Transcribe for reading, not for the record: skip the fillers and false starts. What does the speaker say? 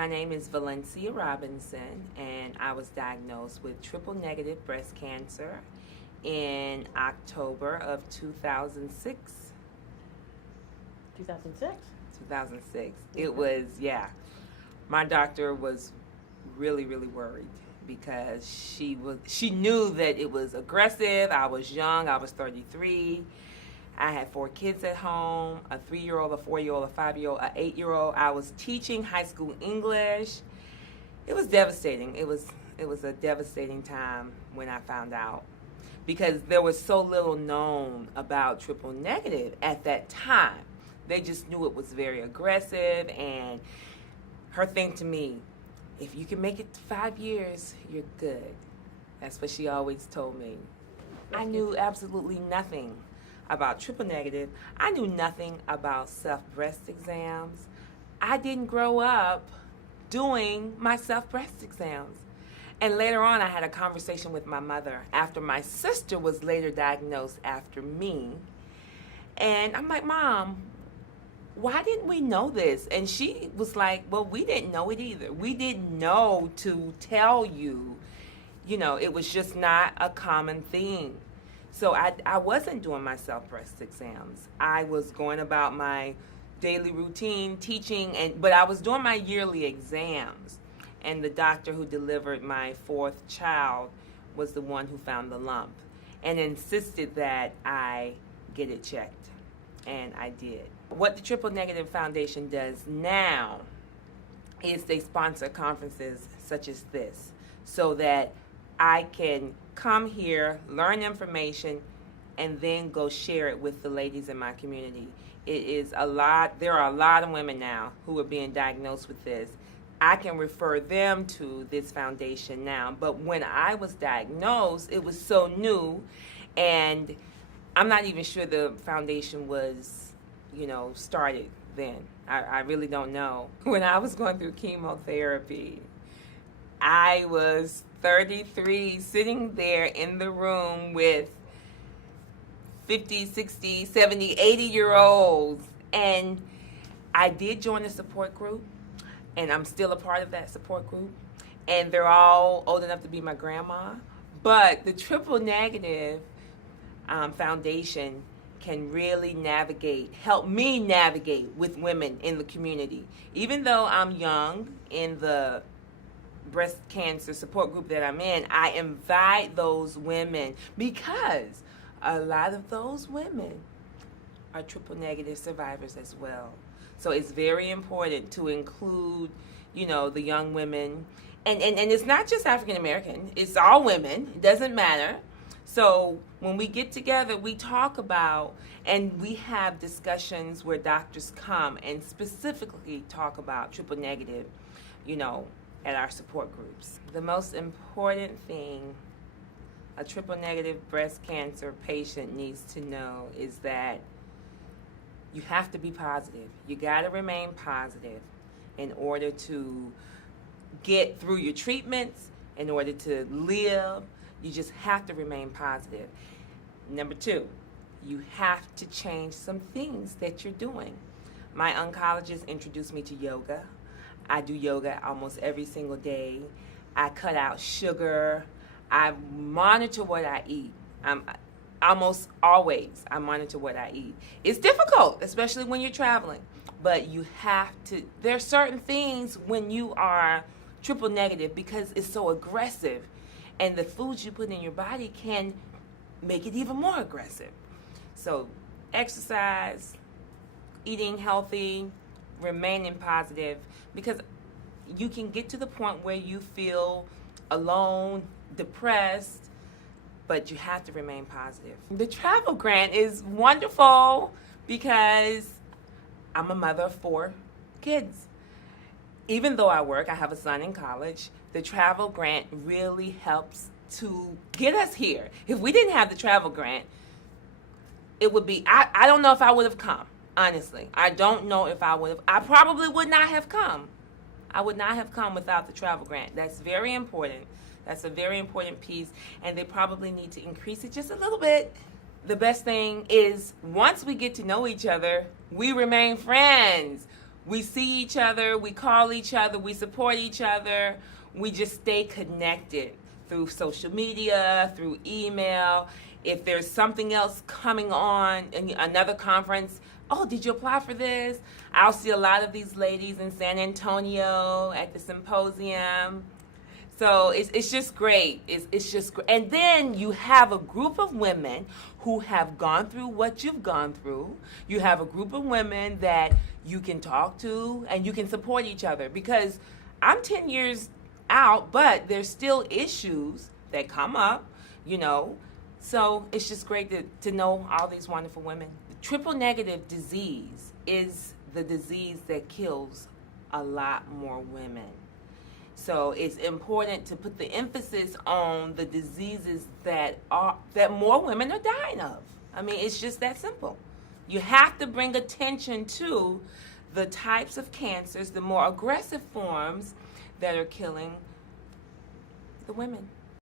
My name is Valencia Robinson, and I was diagnosed with triple-negative breast cancer in October of 2006. 2006? 2006. It was, my doctor was really worried because she knew that it was aggressive. I was young. I was 33. I had 4 kids at home, a 3-year-old, a 4-year-old, a 5-year-old, an 8-year-old. I was teaching high school English. It was devastating. It was a devastating time when I found out because there was so little known about triple negative at that time. They just knew it was very aggressive, and her thing to me, if you can make it to 5 years, you're good. That's what she always told me. I knew absolutely nothing about triple negative. I knew nothing about self-breast exams. I didn't grow up doing my self-breast exams. And later on, I had a conversation with my mother after my sister was later diagnosed after me. And I'm like, Mom, why didn't we know this? And she was like, well, we didn't know it either. We didn't know to tell you, it was just not a common thing. So I wasn't doing my self-breast exams. I was going about my daily routine, teaching, but I was doing my yearly exams. And the doctor who delivered my 4th child was the one who found the lump and insisted that I get it checked. And I did. What the Triple Negative Foundation does now is they sponsor conferences such as this so that I can come here, learn information, and then go share it with the ladies in my community. There are a lot of women now who are being diagnosed with this. I can refer them to this foundation now, but when I was diagnosed, it was so new, and I'm not even sure the foundation was, started then. I really don't know. When I was going through chemotherapy, I was 33, sitting there in the room with 50, 60, 70, 80-year-olds. And I did join a support group, and I'm still a part of that support group. And they're all old enough to be my grandma. But the Triple Negative Foundation can really help me navigate with women in the community. Even though I'm young in the breast cancer support group that I'm in, I invite those women because a lot of those women are triple negative survivors as well. So it's very important to include, the young women. And it's not just African American, it's all women. It doesn't matter. So when we get together, we talk about, and we have discussions where doctors come and specifically talk about triple negative, at our support groups. The most important thing a triple negative breast cancer patient needs to know is that you have to be positive. You got to remain positive in order to get through your treatments, in order to live. You just have to remain positive. Number 2, you have to change some things that you're doing. My oncologist introduced me to yoga. I do yoga almost every single day. I cut out sugar. I monitor what I eat. Almost always, I monitor what I eat. It's difficult, especially when you're traveling. But you have to, there are certain things when you are triple negative because it's so aggressive. And the foods you put in your body can make it even more aggressive. So exercise, eating healthy, remaining positive, because you can get to the point where you feel alone, depressed, but you have to remain positive. The travel grant is wonderful because I'm a mother of 4 kids. Even though I work, I have a son in college, the travel grant really helps to get us here. If we didn't have the travel grant, it would be, I don't know if I would have come. Honestly, I don't know if I would have. I probably would not have come. I would not have come without the travel grant. That's very important. That's a very important piece, and they probably need to increase it just a little bit. The best thing is once we get to know each other, we remain friends. we see each other, we call each other, we support each other. We just stay connected through social media, through email. If there's something else coming on, another conference, oh, did you apply for this? I'll see a lot of these ladies in San Antonio at the symposium. So it's just great. It's just great. And then you have a group of women who have gone through what you've gone through. You have a group of women that you can talk to and you can support each other, because I'm 10 years out, but there's still issues that come up, you know. So it's just great to know all these wonderful women. Triple negative disease is the disease that kills a lot more women. So it's important to put the emphasis on the diseases that more women are dying of. I mean, it's just that simple. You have to bring attention to the types of cancers, the more aggressive forms that are killing the women.